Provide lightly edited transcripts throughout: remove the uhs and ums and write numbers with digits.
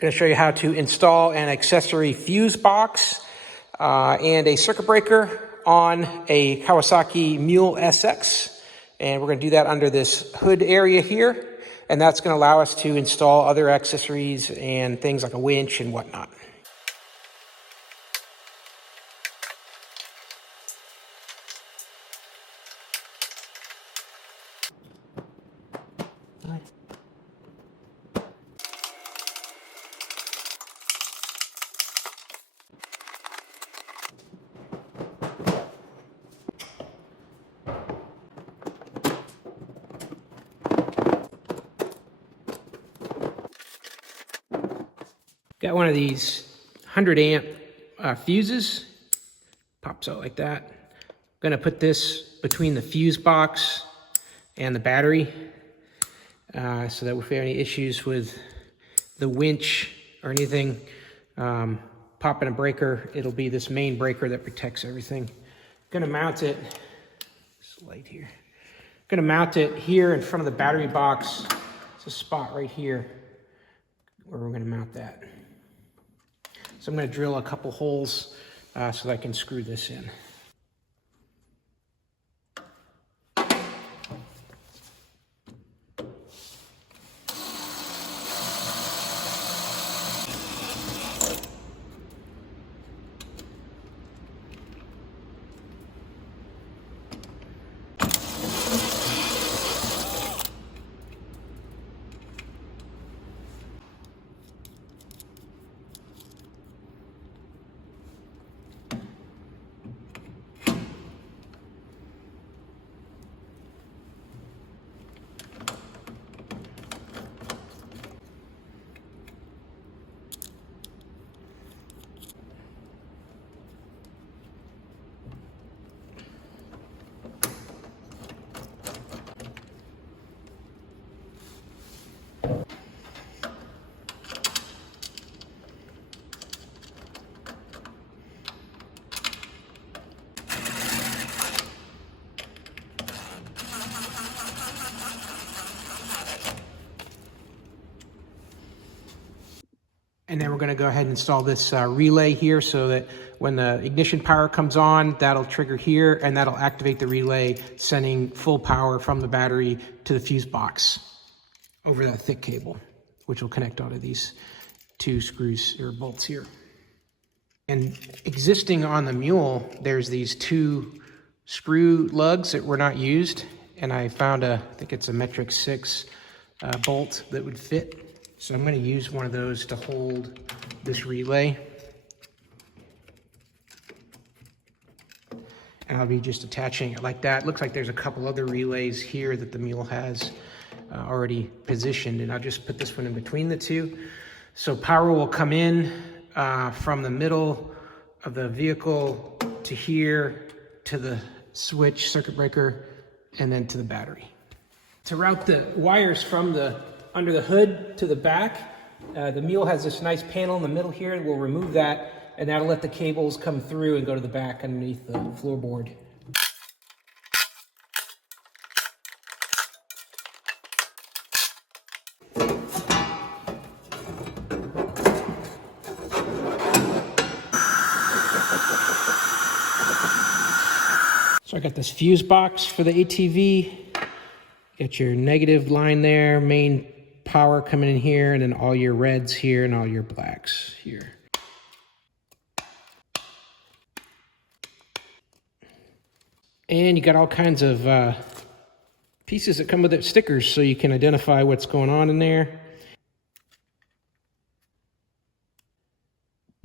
Going to show you how to install an accessory fuse box and a circuit breaker on a Kawasaki Mule SX. And we're going to do that under this hood area here. And that's going to allow us to install other accessories and things like a winch and whatnot. Got one of these 100 amp fuses, pops out like that. I'm gonna put this between the fuse box and the battery so that if we have any issues with the winch or anything, popping a breaker, it'll be this main breaker that protects everything. Gonna mount it, this light here. Gonna mount it here in front of the battery box. It's a spot right here where we're gonna mount that. So I'm going to drill a couple holes so that I can screw this in. And then we're going to go ahead and install this relay here so that when the ignition power comes on, that'll trigger here and that'll activate the relay, sending full power from the battery to the fuse box over that thick cable, which will connect onto these two screws or bolts here. And existing on the Mule, there's these two screw lugs that were not used. And I found I think it's a metric 6 bolt that would fit. So I'm going to use one of those to hold this relay. And I'll be just attaching it like that. Looks like there's a couple other relays here that the Mule has already positioned. And I'll just put this one in between the two. So power will come in from the middle of the vehicle to here, to the switch, circuit breaker, and then to the battery. To route the wires from the under the hood to the back, the Mule has this nice panel in the middle here, and we'll remove that, and that'll let the cables come through and go to the back underneath the floorboard. So I got this fuse box for the ATV. Got your negative line there, main power coming in here, and then all your reds here and all your blacks here. And you got all kinds of pieces that come with it, stickers, so you can identify what's going on in there.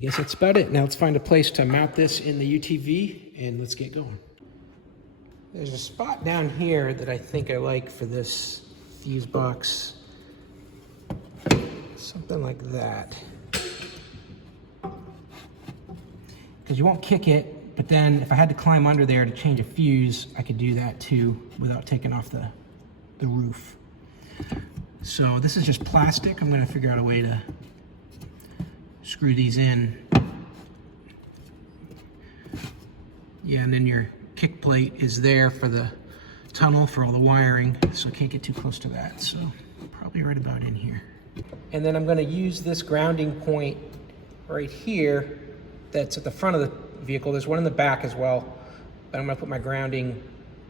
I guess that's about it. Now let's find a place to mount this in the UTV, and let's get going. There's a spot down here that I think I like for this fuse box. Something like that. Because you won't kick it, but then if I had to climb under there to change a fuse, I could do that too without taking off the roof. So this is just plastic. I'm going to figure out a way to screw these in. Yeah, and then your kick plate is there for the tunnel for all the wiring, so I can't get too close to that. So probably right about in here. And then I'm going to use this grounding point right here that's at the front of the vehicle. There's one in the back as well, but I'm going to put my grounding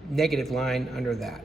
negative line under that.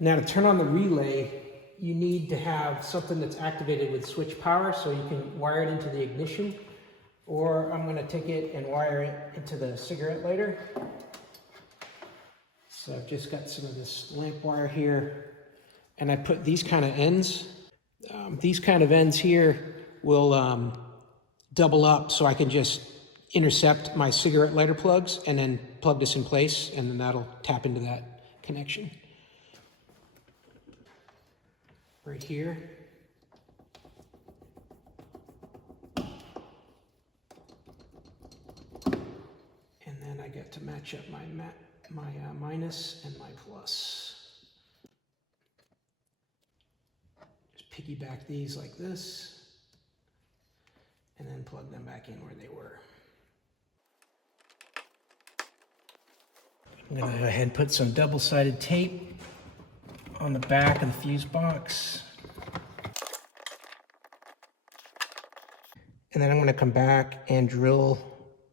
Now to turn on the relay, you need to have something that's activated with switch power, so you can wire it into the ignition, or I'm going to take it and wire it into the cigarette lighter. So I've just got some of this lamp wire here, and I put these kind of ends. These kind of ends here will double up, so I can just intercept my cigarette lighter plugs and then plug this in place, and then that'll tap into that connection. Right here. And then I get to match up my minus and my plus. Just piggyback these like this, and then plug them back in where they were. I'm going to go ahead and put some double-sided tape on the back of the fuse box. And then I'm going to come back and drill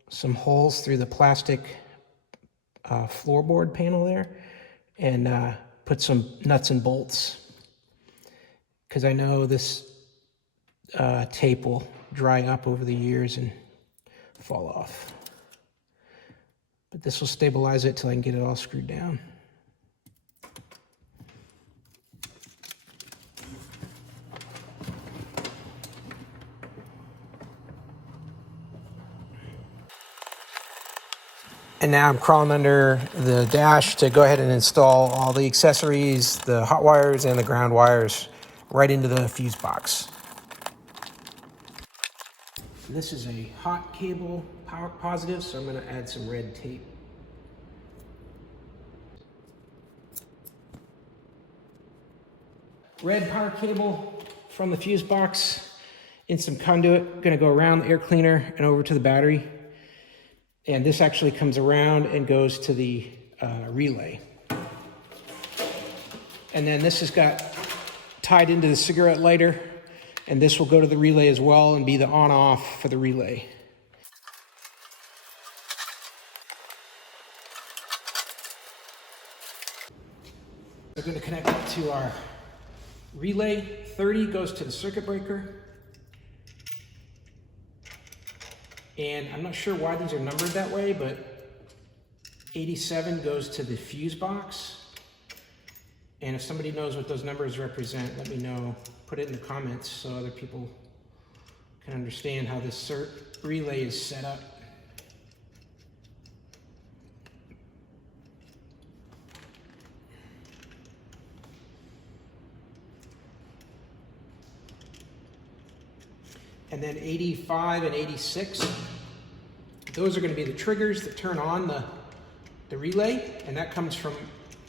some holes through the plastic floorboard panel there, and put some nuts and bolts, because I know this tape will dry up over the years and fall off. But this will stabilize it till I can get it all screwed down. And now I'm crawling under the dash to go ahead and install all the accessories, the hot wires and the ground wires, right into the fuse box. This is a hot cable, power positive, so I'm going to add some red tape. Red power cable from the fuse box in some conduit, going to go around the air cleaner and over to the battery. And this actually comes around and goes to the relay. And then this has got tied into the cigarette lighter, and this will go to the relay as well and be the on-off for the relay. We're going to connect it to our relay. 30 goes to the circuit breaker. And I'm not sure why these are numbered that way, but 87 goes to the fuse box. And if somebody knows what those numbers represent, let me know. Put it in the comments so other people can understand how this relay is set up. And then 85 and 86, those are going to be the triggers that turn on the relay, and that comes from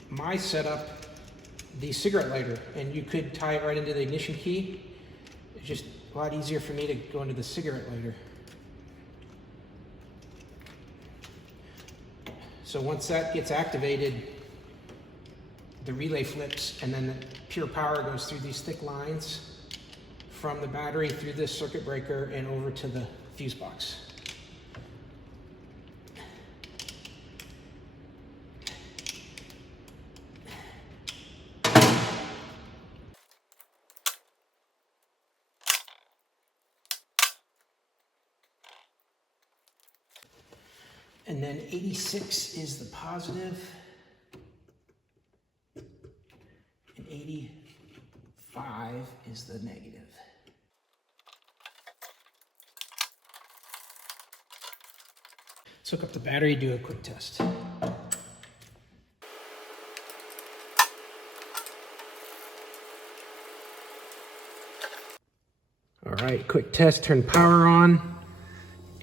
my setup, the cigarette lighter, and you could tie it right into the ignition key. Just a lot easier for me to go into the cigarette lighter. So once that gets activated, the relay flips, and then the pure power goes through these thick lines from the battery through this circuit breaker and over to the fuse box. And then 86 is the positive, and 85 is the negative. Let's hook up the battery, do a quick test. All right, quick test, turn power on.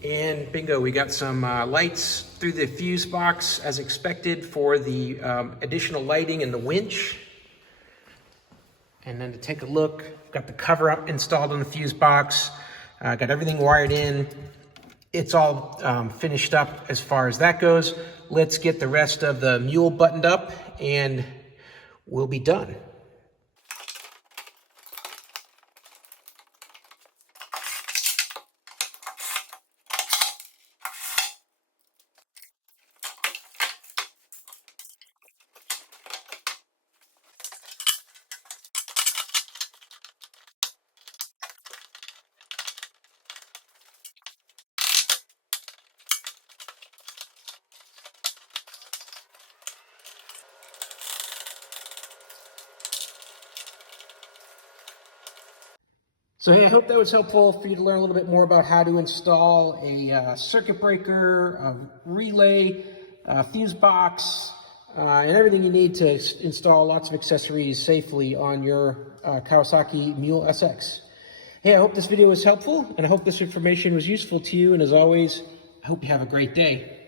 And bingo, we got some lights through the fuse box as expected for the additional lighting in the winch. And then to take a look, got the cover up installed on the fuse box, got everything wired in. It's all finished up as far as that goes. Let's get the rest of the mule buttoned up and we'll be done. So hey, I hope that was helpful for you to learn a little bit more about how to install a circuit breaker, a relay, a fuse box, and everything you need to install lots of accessories safely on your Kawasaki Mule SX. Hey, I hope this video was helpful, and I hope this information was useful to you, and as always, I hope you have a great day.